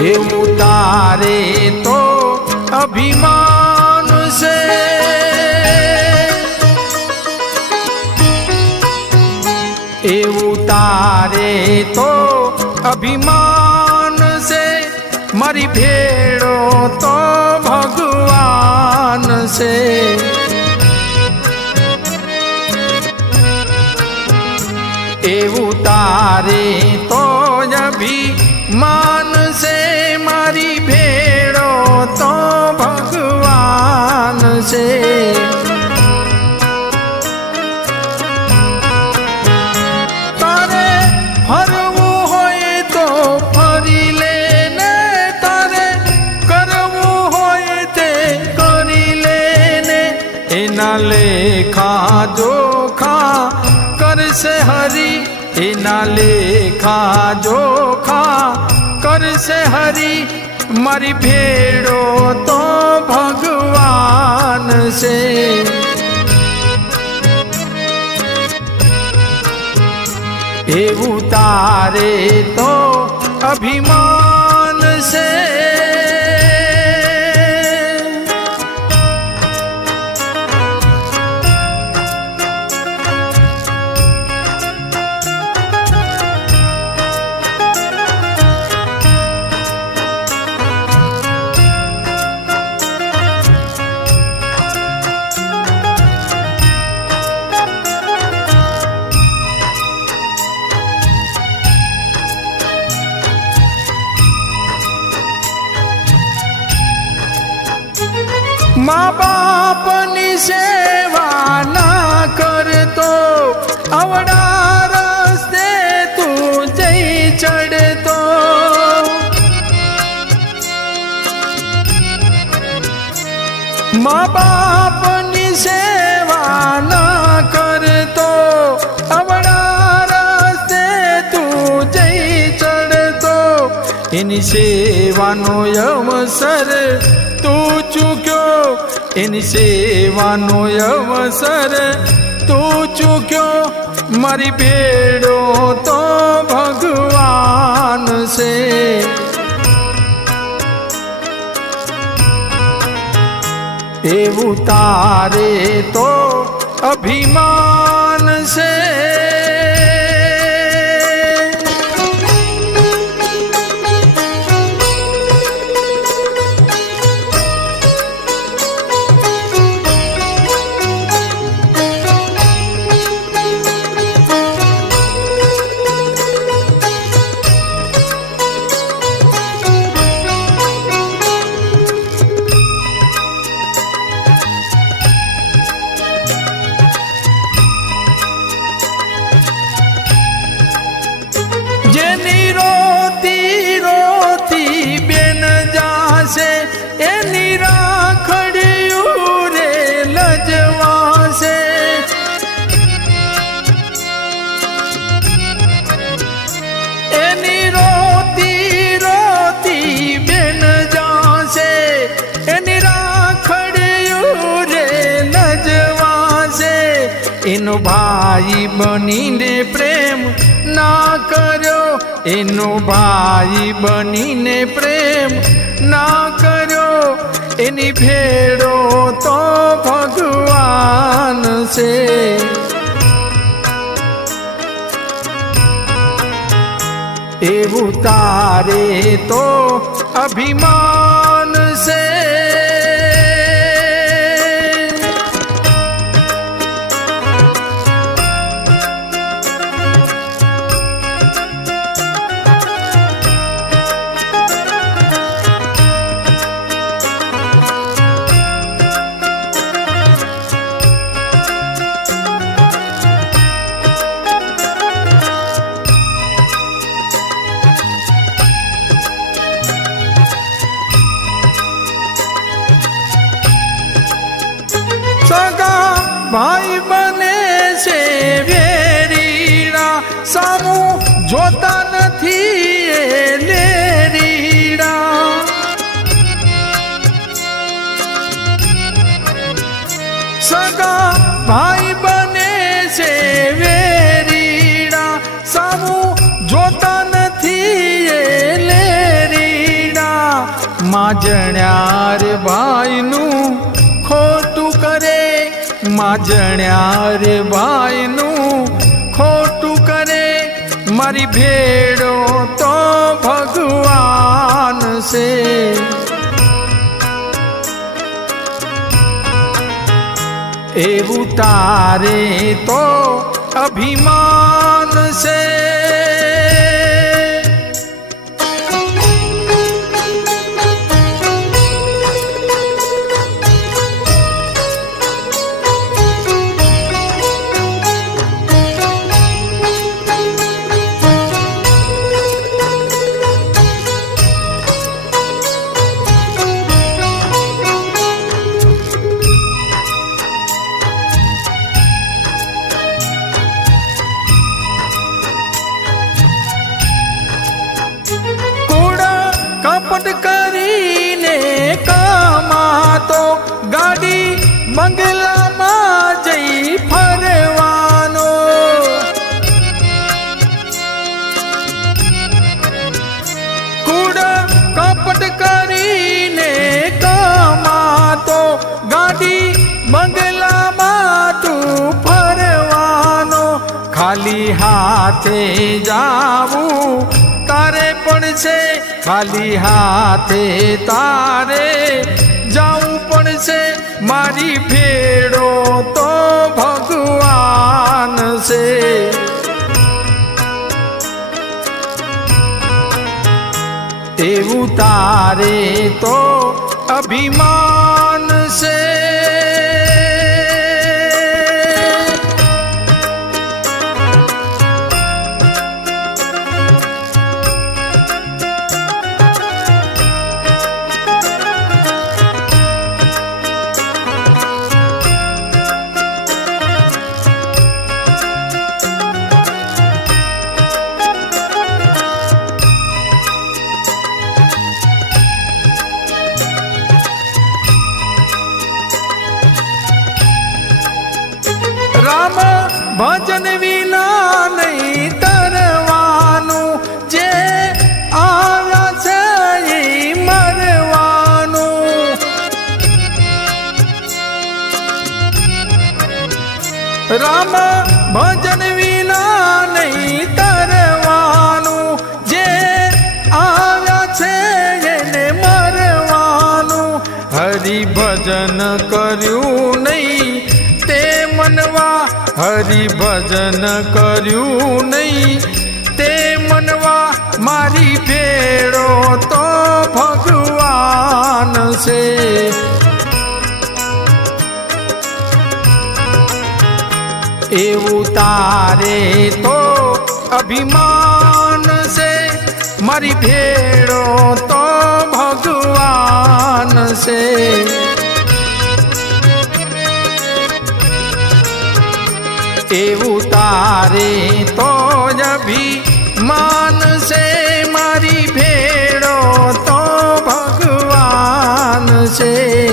એવું તારે તો અભિમાન છે, એવું તારે તો અભિમાન છે, મારી ભેળો તો ભગવાન છે। એવું તારે તો અભિમાન છે, મારી ભેળો તો ભગવાન છે। તારે ફરવું હોય તો ફરી લે ને, તારે કરવું હોય તે કરી લે ને, એના લેખા જોખા કરશે હરી, એના લેખા જોખા કરશે હરી, મારી ભેળો તો ભગવાન છે। એવું તારે તો અભિમાન છે। મા બાપની સેવા ના કરતો, અવડા રસ્તે તું જઈ ચડતો, મા બાપની સેવા ના કરતો, અવડા રસ્તે તું જઈ ચડતો, એની સેવાનો અવસર તું ચૂક્યો, એની સેવાનો અવસર તું ચૂક્યો, મારી ભેળો તો ભગવાન છે। એવું તારે તો અભિમાન છે। જેની રોતી રોતી બેન જાશે, એની રાખડિયું રે લજવાશે, એની રોતી રોતી બેન જાશે, એની રાખડિયું રે લજવાશે, એનો ભાઈ બનીને પ્રેમ ના કર્યો, એનો ભાઈ બનીને પ્રેમ ના કર્યો, એની ભેળો તો ભગવાન છે। એવું તારે તો અભિમાન છે। સગા ભાઈ બને છે વેરીડા, સામું જોતા નથી એ લેરીડા, સગા ભાઈ બને છે વેરીડા, સામું જોતા નથી એ લેરીડા, માજણ્યા રે ભાઈનું ખોટું કરે, માજણ્યા રે ભાઈનું ખોટું કરે, મારી ભેડો તો ભગવાન છે. એવું તારે તો અભિમાન છે. કપટ કરીને કમાતો ગાડી બંગલામાં જઈ ફરવાનો, કૂડ કપટ કરીને કમાતો ગાડી બંગલામાં તું ફરવાનો. ખાલી હાથે જાવું તારે પડશે, ખાલી હાથે તારે જાવું પડશે, મારી ભેડો તો ભગવાન છે. એવું તારે તો અભિમાન છે. રામ ભજન વિના નહીં તરવાનું, જે આવ્યા છે એ મરવાનું. રામ ભજન વિના નહીં તરવાનું, જે આવ્યા છે એને મરવાનું. હરિભજન કર્યું નહીં તે મનવા, હરિભજન કર્યું નહીં તે મનવા, મારી ભેડો તો ભગવાન છે. એવું તારે તો અભિમાન છે, મારી ભેડો તો ભગવાન છે. એવું તારે તો અભિમાન છે, મારી ભેડો તો ભગવાન છે.